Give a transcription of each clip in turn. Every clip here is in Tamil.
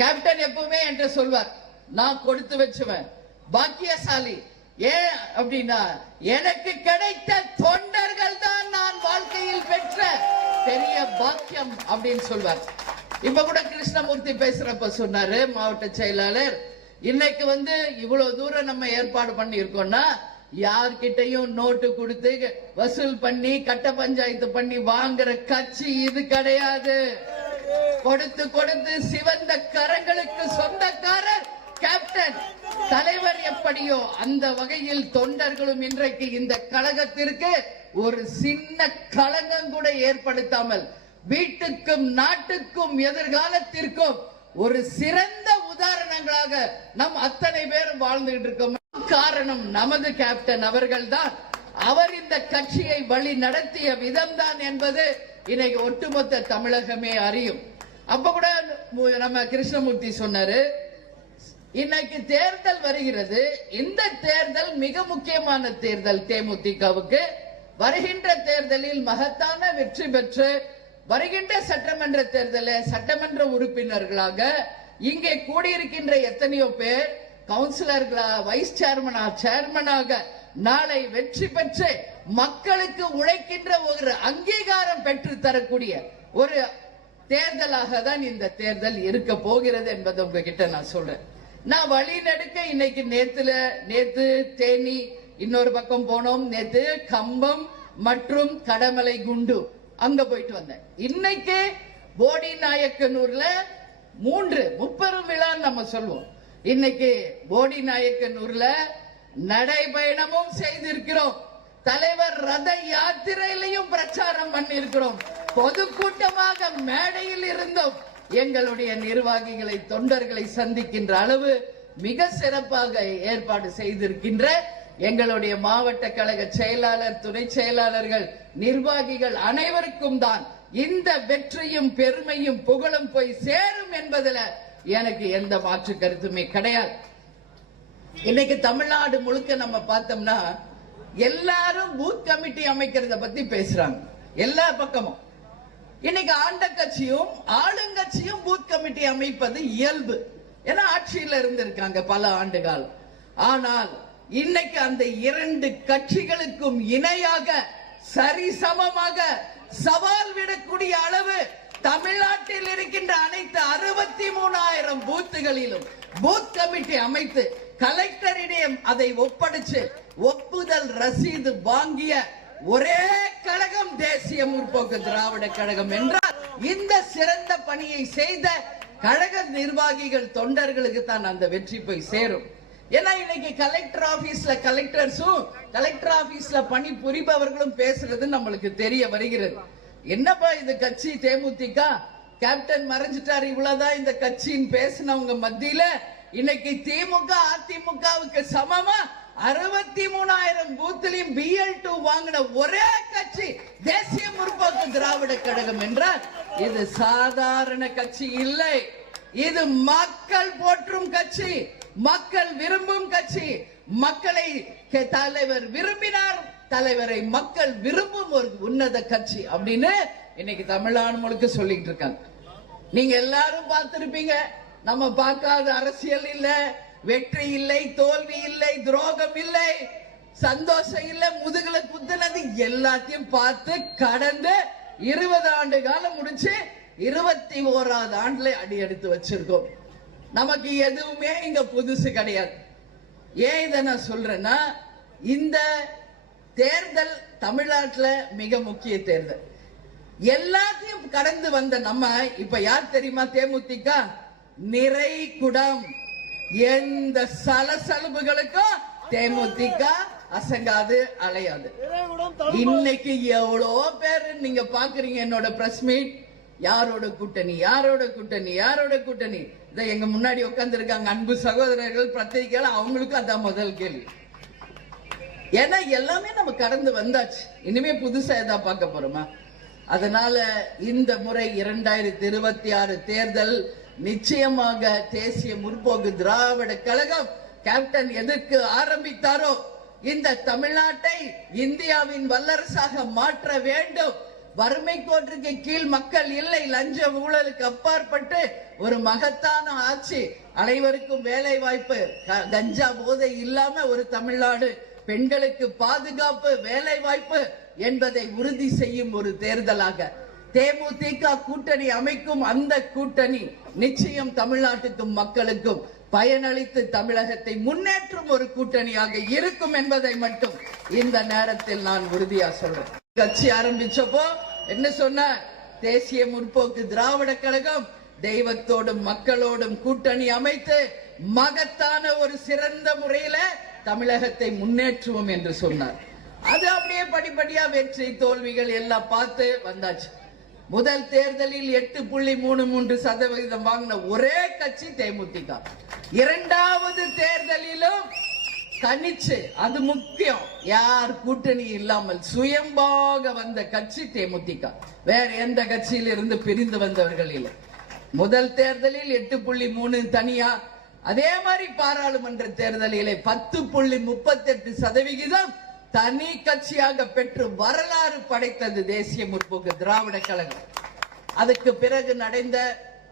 கேப்டன் எப்பவுமே என்கிட்ட சொல்வார் நான் கொடுத்து வச்சுவேன் பாக்கியசாலி. ஏன் அப்படின்னா எனக்கு கிடைத்த தொண்டர்கள் தான் நான் வாழ்க்கையில் பெற்ற பெரிய பாக்கியம் அப்படின்னு சொல்வார். இப்ப கூட கிருஷ்ணமூர்த்தி பேசுறப்ப சொன்னாரு மாவட்ட செயலாளர் இன்னைக்கு வந்து இவ்வளவு தூரம் நம்ம ஏற்பாடு பண்ணி இருக்கோம்னா யார்கிட்டயும் நோட்டு கொடுத்து வசூல் பண்ணி கட்ட பஞ்சாயத்து பண்ணி வாங்குற கட்சி இது கிடையாது. கொடுத்து கொடுத்து சிவந்த கரங்களுக்கு சொந்தக்காரர் கேப்டன் தலைவர் எப்படியோ அந்த வகையில் தொண்டர்களும் இன்றைக்கு இந்த கழகத்திற்கு ஒரு சின்ன களங்கம் கூட ஏற்படுத்தாமல் வீட்டுக்கும் நாட்டுக்கும் எதிர்காலத்திற்கும் ஒரு சிறந்த உதாரணங்களாக நம் அத்தனை பேரும் வாழ்ந்துகிட்டு இருக்கோம். காரணம் நமது கேப்டன் அவர்கள்தான். அவர் இந்த கட்சியை வழி நடத்திய விதம்தான் என்பது இன்னைக்கு ஒட்டுமொத்த தமிழகமே அறியும். அப்ப கூட நம்ம கிருஷ்ணமூர்த்தி சொன்னாரு இன்னைக்கு தேர்தல் வருகிறது. இந்த தேர்தல் மிக முக்கியமான தேர்தல் தேமுதிகவுக்கு. வருகின்ற தேர்தலில் மகத்தான வெற்றி பெற்று வருகின்ற சட்டமன்ற தேர்தலில் சட்டமன்ற உறுப்பினர்களாக இங்கே கூடியிருக்கின்ற எத்தனையோ பேர் கவுன்சிலர்களா வைஸ் சேர்மனா சேர்மனாக நாளை வெற்றி பெற்று மக்களுக்கு உழைக்கின்ற ஒரு அங்கீகாரம் பெற்று தரக்கூடிய ஒரு தேர்தலாக தான் இந்த தேர்தல் இருக்க போகிறது என்பதை உங்ககிட்ட நான் சொல்றேன். நான் வழி நடுக்க இன்னைக்கு நேத்துல நேத்து தேனி இன்னொரு பக்கம் போனோம். நேத்து கம்பம் மற்றும் கடமலை குண்டு அங்க போயிட்டு வந்தேன். இன்னைக்கு போடி நாயக்கனூர்ல மூன்று முப்பெரும் விழான்னு நம்ம சொல்லுவோம். இன்னைக்கு போடி நாயக்கனூர்ல நடைபயணமும் செய்திருக்கிறோம். தலைவர் ரத யாத்திரையிலையும் பிரச்சாரம் பண்ணியிருக்கிறோம். பொதுக்கூட்டமாக மேடையில் இருந்தும். எங்களுடைய நிர்வாகிகளை தொண்டர்களை சந்திக்கின்ற அளவு மிக சிறப்பாக ஏற்பாடு செய்திருக்கின்ற எங்களுடைய மாவட்ட கழக செயலாளர் துணை செயலாளர்கள் நிர்வாகிகள் அனைவருக்கும் தான் இந்த வெற்றியும் பெருமையும் புகழும் போய் சேரும் என்பதுல எனக்கு எந்த மாற்று கருத்துமே கிடையாது. இன்னைக்கு தமிழ்நாடு முழுக்க நம்ம பார்த்தோம்னா எல்லாரும் பூத் கமிட்டி அமைக்கிறத பத்தி பேசுறாங்க. எல்லா பக்கமும். இன்னைக்கு ஆண்ட கட்சியும் ஆளுங்கட்சியும் பூத் கமிட்டி அமைப்பது இயல்பு. ஏன்னா ஆட்சியில இருந்திருக்காங்க பல ஆண்டு காலம் ஆனால் இன்னைக்கு அந்த இரண்டு கட்சிகளுக்கும் இணையாக சரிசமமாக சவால் விடக்கூடிய அளவு தமிழ்நாட்டில் இருக்கின்ற அனைத்து அறுபத்தி மூணாயிரம் பூத்துகளிலும் பூத் கமிட்டி அமைத்து கலெக்டரிடம் அதை ஒப்படைச்சு ஒப்புதல் ரசீது வாங்கிய ஒரே கழகம் தேசிய முற்போக்கு திராவிட கழகம் என்றால் இந்த சிறந்த பணியை செய்த கழக நிர்வாகிகள் தொண்டர்களுக்கு தான் அந்த வெற்றி போய் சேரும். ஏன்னா இன்னைக்கு கலெக்டர் ஆபீஸ்ல கலெக்டர்ஸும் கலெக்டர் ஆபீஸ்ல பணி புரிபவர்களும் பேசுறது நம்மளுக்கு தெரிய வருகிறது. என்னப்பா இது கட்சி தேமுதிக? கேப்டன் மறைஞ்சிட்டாரு இவ்வளவுதான் இந்த கட்சின்னு பேசினவங்க மத்தியில. இன்னைக்கு திமுக அதிமுகவுக்கு சமமா? அறுபத்தி மூணாயிரம் பூத்திலையும் பிஎல் டூ வாங்கின ஒரே கட்சி தேசிய முற்போக்கு திராவிட கழகம் என்றால் இது சாதாரண கட்சி இல்லை. இது மக்கள் போற்றும் கட்சி மக்கள் விரும்பும் கட்சி. மக்களை தலைவர் விரும்பினார் தலைவரை மக்கள் விரும்பும் ஒரு உன்னத கட்சி அப்படின்னு இன்னைக்கு தமிழ்நாடு முழுக்க சொல்லிட்டு இருக்காங்க. நீங்க எல்லாரும் பார்த்திருப்பீங்க. நம்ம பார்க்காத அரசியல் இல்ல வெற்றி இல்லை தோல்வி இல்லை துரோகம் இல்லை சந்தோஷம் இல்ல முதுகுல குத்துனது எல்லாத்தையும் பார்த்து கடந்து இருபது ஆண்டு காலம் முடிச்சு இருபத்தி ஓராவது ஆண்டுல அடி எடுத்து வச்சிருக்கோம். நமக்கு எதுவுமே இங்க புதுசு கிடையாது. ஏன் இதை நான் சொல்றேன்னா இந்த தேர்தல் தமிழ்நாட்டில் மிக முக்கிய தேர்தல். எல்லாத்தையும் கடந்து வந்த நம்ம இப்ப யார் தெரியுமா தேமுதிக? நிறை குடம் எந்த சலசலப்புகளுக்கும் தேமுதிக அசங்காது அலையாது. இன்னைக்கு எவ்வளோ பேர் நீங்க பாக்குறீங்க என்னோட பிரஸ் மீட் யாரோட கூட்டணி யாரோட கூட்டணி யாரோட கூட்டணி? இதை எங்க முன்னாடி உட்கார்ந்து இருக்காங்க அன்பு சகோதரர்கள் பத்திரிகைகள் அவங்களுக்கும் அதான் முதல் கேள்வி. ஏன்னா எல்லாமே நம்ம கடந்து வந்தாச்சு. இனிமே புதுசா எதா பார்க்க போறோமா? அதனால இந்த முறை இரண்டாயிரத்தி இருபத்தி ஆறு தேர்தல் நிச்சயமாக தேசிய முற்போக்கு திராவிட கழகம் கேப்டன் எதற்கு ஆரம்பித்தாரோ இந்த தமிழ்நாட்டை இந்தியாவின் வல்லரசாக மாற்ற வேண்டும். வறுமை கோட்டிற்கு கீழ் மக்கள் இல்லை லஞ்ச ஊழலுக்கு அப்பாற்பட்டு ஒரு மகத்தான ஆட்சி. அனைவருக்கும் வேலை வாய்ப்பு கஞ்சா போதை இல்லாம ஒரு தமிழ்நாடு. பெண்களுக்கு பாதுகாப்பு வேலை வாய்ப்பு என்பதை உறுதி செய்யும் ஒரு தேர்தலாக. தேமுதிக கூட்டணி அமைக்கும் அந்த கூட்டணி நிச்சயம் தமிழ்நாட்டுக்கும் மக்களுக்கும் பயனளித்து தமிழகத்தை முன்னேற்றும் ஒரு கூட்டணியாக இருக்கும் என்பதை மட்டும் இந்த நேரத்தில் நான் உறுதியா சொல்றேன். கட்சி ஆரம்பிச்சப்போ என்ன சொன்ன தேசிய முற்போக்கு திராவிட கழகம் தெய்வத்தோடும் மக்களோடும் கூட்டணி அமைத்து மகத்தான ஒரு சிறந்த முறையில தமிழகத்தை முன்னேற்றுவோம் என்று சொன்னார். அது அப்படியே படிப்படியா வெற்றி தோல்விகள் எல்லாம் பார்த்து வந்தாச்சு. முதல் தேர்தலில் எட்டு புள்ளி மூணு மூன்று சதவிகிதம் வாங்கின ஒரே கட்சி தேமுதிக. இரண்டாவது தேர்தலிலும் தனிச்சு அது முக்கியம். யார் கூட்டணி இல்லாமல் சுயம்பாக வந்த கட்சி தேமுதிக. வேற எந்த கட்சியில் இருந்து பிரிந்து வந்தவர்கள் இல்லை. முதல் தேர்தலில் எட்டு புள்ளி மூணு தனியா. அதே மாதிரி பாராளுமன்ற தேர்தலிலே பத்து புள்ளி முப்பத்தெட்டு சதவிகிதம் தனி கட்சியாக பெற்று வரலாறு படைத்தது தேசிய முற்போக்கு திராவிட கழகம். அதுக்கு பிறகு நடந்த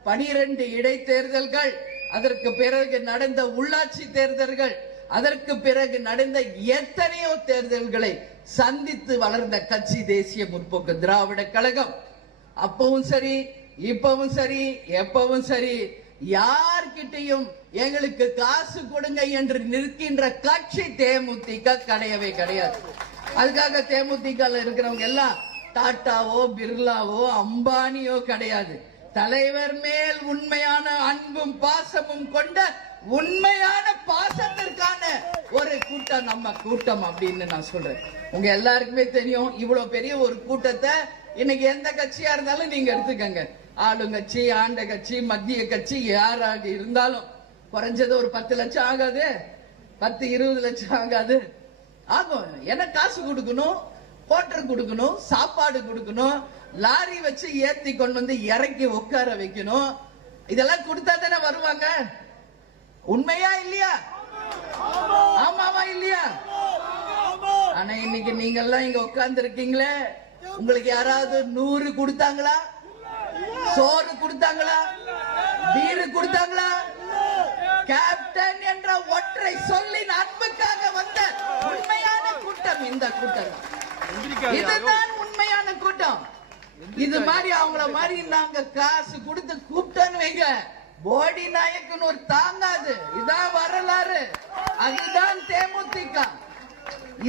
பனிரெண்டு இடைத்தேர்தல்கள் அதற்கு பிறகு நடந்த உள்ளாட்சி தேர்தல்கள் அதற்கு பிறகு நடந்த எத்தனையோ தேர்தல்களை சந்தித்து வளர்ந்த கட்சி தேசிய முற்போக்கு திராவிட கழகம். அப்பவும் சரி இப்பவும் சரி எப்பவும் சரி யார்கிட்டையும் எங்களுக்கு காசு கொடுங்க என்று நிற்கின்ற கட்சி தேமுதிக கிடையவே கிடையாது. அதுக்காக தேமுதிக இருக்கிறவங்க எல்லாம் டாட்டாவோ பிர்லாவோ அம்பானியோ கிடையாது. தலைவர் மேல் உண்மையான அன்பும் பாசமும் கொண்ட உண்மையான பாசத்திற்கான ஒரு கூட்டம் நம்ம கூட்டம் அப்படின்னு நான் சொல்றேன். உங்க எல்லாருக்குமே தெரியும் இவ்வளவு பெரிய ஒரு கூட்டத்தை இன்னைக்கு எந்த கட்சியா இருந்தாலும் நீங்க எடுத்துக்கங்க. ஆளுங்கட்சி ஆண்ட கட்சி மத்திய கட்சி யாராக இருந்தாலும் குறைஞ்சது ஒரு பத்து லட்சம் ஆகாது. பத்து இருபது லட்சம் ஆகாது. ஆகும் என்ன காசு கொடுக்கணும்? ஹோட்டல் கொடுக்கணும்? சாப்பாடு கொடுக்கணும்? லாரி வச்சு ஏத்தி கொண்டு வந்து இறக்கி உட்கார வைக்கணும். இதெல்லாம் கொடுத்தா தானே வருவாங்க? உண்மையா இல்லையா? ஆமாவா இல்லையா? ஆனா இன்னைக்கு நீங்க எல்லாம் இங்க உட்கார்ந்து இருக்கீங்களே உங்களுக்கு யாராவது நூறு கொடுத்தாங்களா? சோறு கொடுத்தாங்களா? பீரு கொடுத்தாங்களா? கேப்டன் என்ற ஒற்றை சொல்லின் அன்புக்காக வந்த உண்மையான கூட்டம் இந்த கூட்டம். இதுதான் உண்மையான கூட்டம். இது மாதிரி அவங்கள மாதிரி நாங்க காசு கொடுத்து கூப்பிட்டோன்னு வைங்க. போடி நாயக்கன் ஒரு தாங்காது. இதான் வரலாறு. அதுதான் தேமுதிக.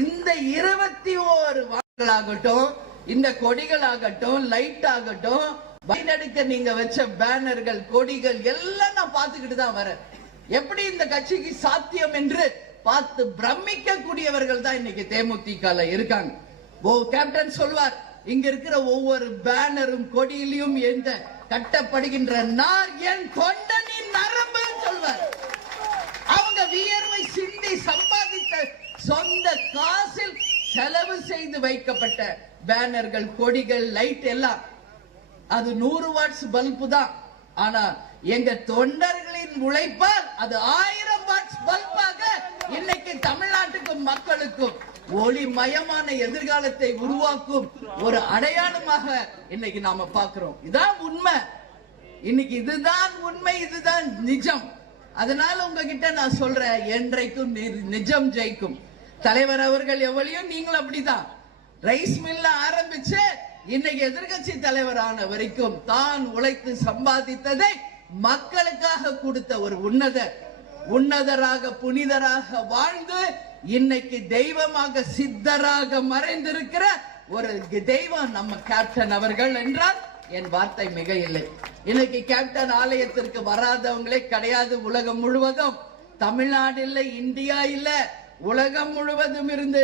இந்த இருபத்தி ஓரு வாக்குகளாகட்டும் இந்த கொடிகளாகட்டும் லைட் ஆகட்டும் வழிநடுக்க நீங்க வச்ச பேனர்கள் கொடிகள் எல்லாம் நான் பார்த்துக்கிட்டு தான் வரேன். எப்படி இந்த கட்சிக்கு சாத்தியம் என்று பார்த்து பிரமிக்க கூடியவர்கள் தான் இன்னைக்கு தேமுதிக இருக்காங்க. ஓ கேப்டன் சொல்வார் இங்க இருக்கிற ஒவ்வொரு பேனரும் கொடியிலையும் எந்த கட்டப்படுகின்ற நார் என் தொண்டனின் நரம்பு சொல்வார். அவங்க வியர்வை சிந்தி சம்பாதித்த சொந்த காசில் செலவு செய்து வைக்கப்பட்ட பேனர்கள் கொடிகள் லைட் எல்லாம் அது நூறு வாட்ஸ் பல்பு தான். ஆனா எங்க தொண்டர்களின் உழைப்பால் அது ஆயிரம் வாட்ஸ் பல்பாக இன்னைக்கு தமிழ்நாட்டுக்கும் மக்களுக்கும் ஒளிமயமான எதிர்காலத்தை உருவாக்கும் ஒரு அடையாளமாக இன்னைக்கு நாம பாக்குறோம் இதான் உண்மை. இன்னைக்கு இதுதான் உண்மை இதுதான் நிஜம். அதனால உங்ககிட்ட நான் சொல்றேன் என்றைக்கும் நி- நிஜம் ஜெயிக்கும். தலைவர் அவர்கள் எவ்வளையும் நீங்களும் அப்படிதான். ரைஸ் மில்ல ஆரம்பிச்சு இன்னைக்கு எதிர்க்கட்சி தலைவரான வரைக்கும் தான் உழைத்து சம்பாதித்ததை மக்களுக்காக கொடுத்த ஒரு உன்னதர். உன்னதராக புனிதராக வாழ்ந்து இன்னைக்கு தெய்வமாக சித்தராக மறைந்திருக்கிற ஒரு தெய்வம் நம்ம கேப்டன் அவர்கள் என்றால் என் வார்த்தை மிக இல்லை இன்னைக்கு கேப்டன் ஆலயத்திற்கு வராதவங்களே கிடையாது உலகம் முழுவதும். தமிழ்நாடு இல்ல இந்தியா இல்ல உலகம் முழுவதும் இருந்து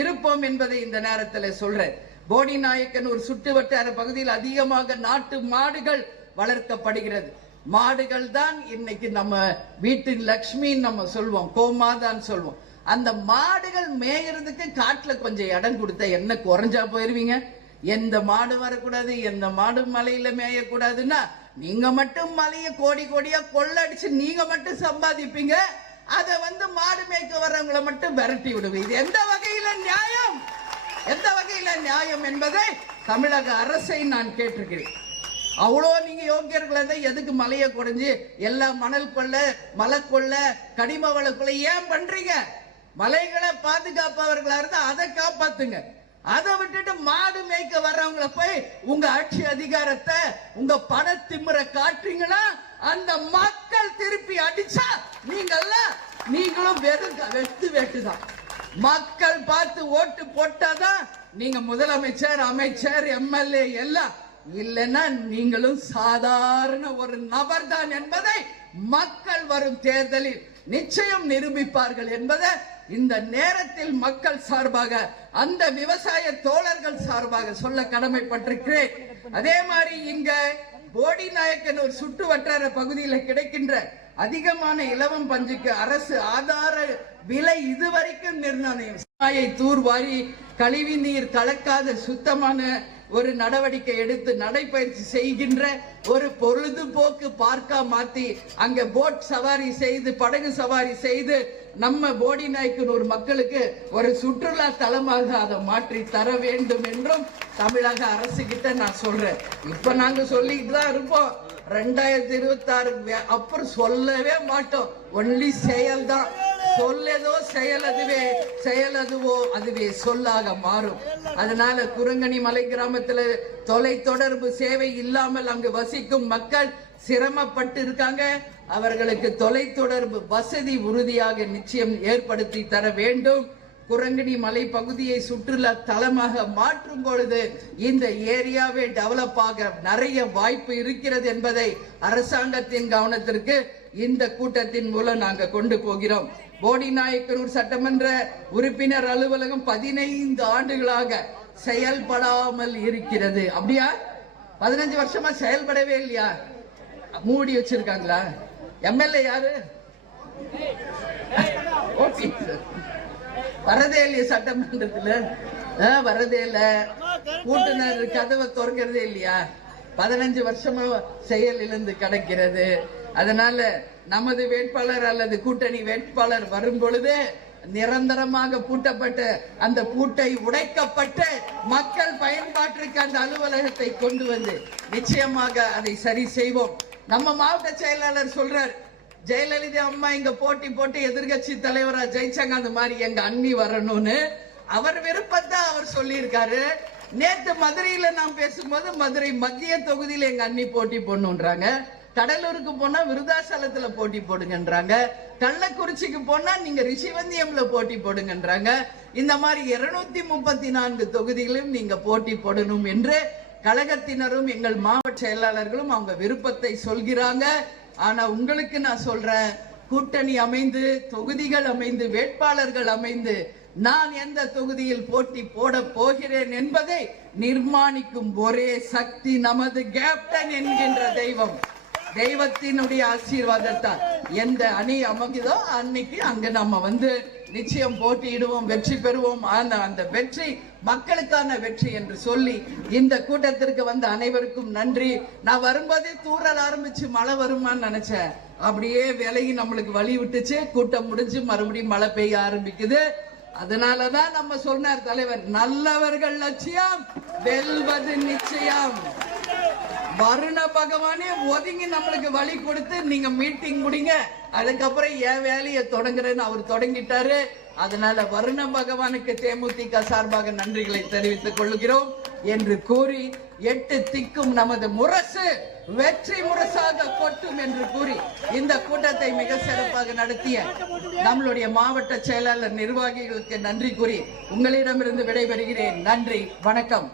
இருப்போம் என்பதை இந்த நேரத்தில் சொல்றேன். போடி நாயக்கன் ஒரு சுற்று வட்டார பகுதியில் அதிகமாக நாட்டு மாடுகள் வளர்க்கப்படுகிறது. மாடுகள் தான் இன்னைக்கு நம்ம வீட்டு லக்ஷ்மின்னு நம்ம சொல்வோம் கோமாதான் சொல்வோம். அந்த மாடுகள் மேயறதுக்கு காட்டுல கொஞ்சம் இடம் கொடுத்தா என்ன குறைஞ்சா போயிருவீங்க? எந்த மாடு வரக்கூடாது எந்த மாடு மலையில மேயக்கூடாதுன்னா நீங்க மட்டும் மலையை கோடி கோடியா கொள்ளடிச்சு நீங்க மட்டும் சம்பாதிப்பீங்க. அதை வந்து மாடு மேய்க்க வர்றவங்களை மட்டும் விரட்டி விடுவீங்க. இது எந்த வகையில நியாயம்? எந்த வகையில நியாயம் என்பதை தமிழக அரசை நான் கேட்டிருக்கிறேன். அவ்வளோ நீங்க யோக்கியர்கள் இருந்தால் எதுக்கு மலையை குறைஞ்சு எல்லா மணல் கொள்ள மலை கொள்ள கனிம வள கொள்ள ஏன் பண்றீங்க? மலைகளை பாதுகாப்பவர்களா இருந்தா அதை காப்பாத்துங்க. அதை விட்டுட்டு மாடு மேய்க்க வர்றவங்கள போய் உங்க ஆட்சி அதிகாரத்தை உங்க பண திமுற காட்டுறீங்கன்னா அந்த மக்கள் திருப்பி அடிச்சா நீங்கெல்லாம் நீங்களும் வெறும் வெட்டு வெட்டுதான். மக்கள் பார்த்து ஓட்டு போட்டாதான் நீங்க முதலமைச்சர் அமைச்சர் எம்எல்ஏ எல்லாம். இல்லைன்னா நீங்களும் சாதாரண ஒரு நபர் தான் என்பதை மக்கள் வரும் தேர்தலில் நிச்சயம் நிரூபிப்பார்கள் என்பதை இந்த நேரத்தில் மக்கள் சார்பாக அந்த விவசாய தோழர்கள் சார்பாக சொல்ல கடமைப்பட்டிருக்கிறேன். அதே மாதிரி இங்க போடி நாயக்கன் ஒரு சுற்று வட்டார பகுதியில் கிடைக்கின்ற அதிகமான இலவம் பஞ்சுக்கு அரசு ஆதார விலை இதுவரைக்கும் நிர்ணயம். சாயை தூர்வாரி கழிவு நீர் கலக்காத சுத்தமான ஒரு நடவடிக்கை எடுத்து நடைபயிற்சி செய்கின்ற ஒரு பொழுதுபோக்கு பார்க்கா மாத்தி அங்க போட் சவாரி செய்து படகு சவாரி செய்து நம்ம போடி நாய்க்கனூர் மக்களுக்கு ஒரு சுற்றுலா தலமாக அதை மாற்றி தர வேண்டும் என்றும் தமிழக அரசு கிட்ட நான் சொல்றேன். இப்ப நாங்க சொல்லிட்டு தான் இருப்போம். ரெண்டாயிரத்தி இருபத்தி ஆறு அப்புறம் சொல்லவே மாட்டோம். ஒன்லி செயல் தான் சொல்லதோ செயல் அதுவே. செயல் அதுவோ அதுவே சொல்லாக மாறும். அதனால குரங்கணி மலை கிராமத்துல தொலை தொடர்பு சேவை இல்லாமல் அங்கு வசிக்கும் மக்கள் சிரமப்பட்டு இருக்காங்க அவர்களுக்கு தொலைத்தொடர்பு வசதி உறுதியாக நிச்சயம் ஏற்படுத்தி தர வேண்டும். குரங்கணி மலை பகுதியை சுற்றுலா தலமாக மாற்றும் பொழுது இந்த ஏரியாவே டெவலப் ஆக நிறைய வாய்ப்பு இருக்கிறது என்பதை அரசாங்கத்தின் கவனத்திற்கு இந்த கூட்டத்தின் மூலம் நாங்க கொண்டு போகிறோம். போடி நாயக்கனூர் சட்டமன்ற உறுப்பினர் அலுவலகம் பதினைந்து ஆண்டுகளாக செயல்படாமல் இருக்கிறது. அப்படியா? பதினஞ்சு வருஷமா செயல்படவே இல்லையா? மூடி வச்சிருக்காங்களா? எம்எல்ஏ யாரு? வரதே இல்லையா சட்டமன்றத்துல? வரதே இல்ல. கூட்டுனர் கதவை திறக்கிறதே இல்லையா? பதினஞ்சு வருஷமா செயல் இழந்து கிடக்கிறது. அதனால நமது வேட்பாளர் அல்லது கூட்டணி வேட்பாளர் வரும் பொழுது நிரந்தரமாக பூட்டப்பட்ட அந்த பூட்டை உடைக்கப்பட்டு மக்கள் பயன்பாட்டிற்கு அந்த அலுவலகத்தை கொண்டு வந்து நிச்சயமாக அதை சரி செய்வோம். நம்ம மாவட்ட செயலாளர் சொல்றாரு ஜெயலலிதா அம்மா இங்க போட்டி போட்டு எதிர்கட்சி தலைவரா ஜெயிச்சாங்க அந்த மாதிரி எங்க அண்ணி வரணும்னு. அவர் விருப்பத்தை அவர் சொல்லியிருக்காரு. நேத்து மதுரையில நான் பேசும்போது மதுரை மத்திய தொகுதியில எங்க அண்ணி போட்டி போடணுன்றாங்க கடலூருக்கு போனா விருதாசலத்துல போட்டி போடுங்கன்றாங்க. கள்ளக்குறிச்சிக்கு போனா நீங்க ரிஷிவந்தியம்ல போட்டி போடுங்கன்றாங்க. இந்த மாதிரி இருநூத்தி முப்பத்தி நான்கு தொகுதிகளும் நீங்க போட்டி போடணும் என்று கழகத்தினரும் எங்கள் மாவட்ட செயலாளர்களும் அவங்க விருப்பத்தை சொல்கிறாங்க. ஆனா உங்களுக்கு நான் சொல்றேன் கூட்டணி அமைந்து தொகுதிகள் அமைந்து வேட்பாளர்கள் அமைந்து நான் எந்த தொகுதியில் போட்டி போட போகிறேன் என்பதை நிர்மாணிக்கும் ஒரே சக்தி நமது கேப்டன் என்கின்ற தெய்வம். தெய்வத்தினுடைய ஆசீர்வாதத்தால் எந்த அணி அமைக்குதோ அன்னைக்கு அங்க நம்ம வந்து நிச்சயம் போட்டியிடுவோம் வெற்றி பெறுவோம். அந்த அந்த வெற்றி மக்களுக்கான வெற்றி என்று சொல்லி இந்த கூட்டத்திற்கு வந்த அனைவருக்கும் நன்றி. நான் வரும்போதே தூறல் ஆரம்பிச்சு மழை வருமான்னு நினைச்சேன். அப்படியே விலகி நம்மளுக்கு வழி விட்டுச்சு. கூட்டம் முடிஞ்சு மறுபடியும் மழை பெய்ய ஆரம்பிக்குது. அதனாலதான் நம்ம சொன்னார் தலைவர் நல்லவர்கள் லட்சியம் வெல்வது நிச்சயம். வருண பகவானே ஒதுங்கி நம்மளுக்கு வழி கொடுத்து நீங்க மீட்டிங் முடிங்க. அதுக்கப்புறம் என் வேலையை தொடங்குறேன்னு அவர் தொடங்கிட்டாரு. அதனால வருண பகவானுக்கு தேமுதிக சார்பாக நன்றிகளை தெரிவித்துக் கொள்கிறோம் என்று கூறி எட்டு திக்கும் நமது முரசு வெற்றி முரசாக கொட்டும் என்று கூறி இந்த கூட்டத்தை மிக சிறப்பாக நடத்திய நம்மளுடைய மாவட்ட செயலாளர் நிர்வாகிகளுக்கு நன்றி கூறி உங்களிடமிருந்து விடைபெறுகிறேன். நன்றி வணக்கம்.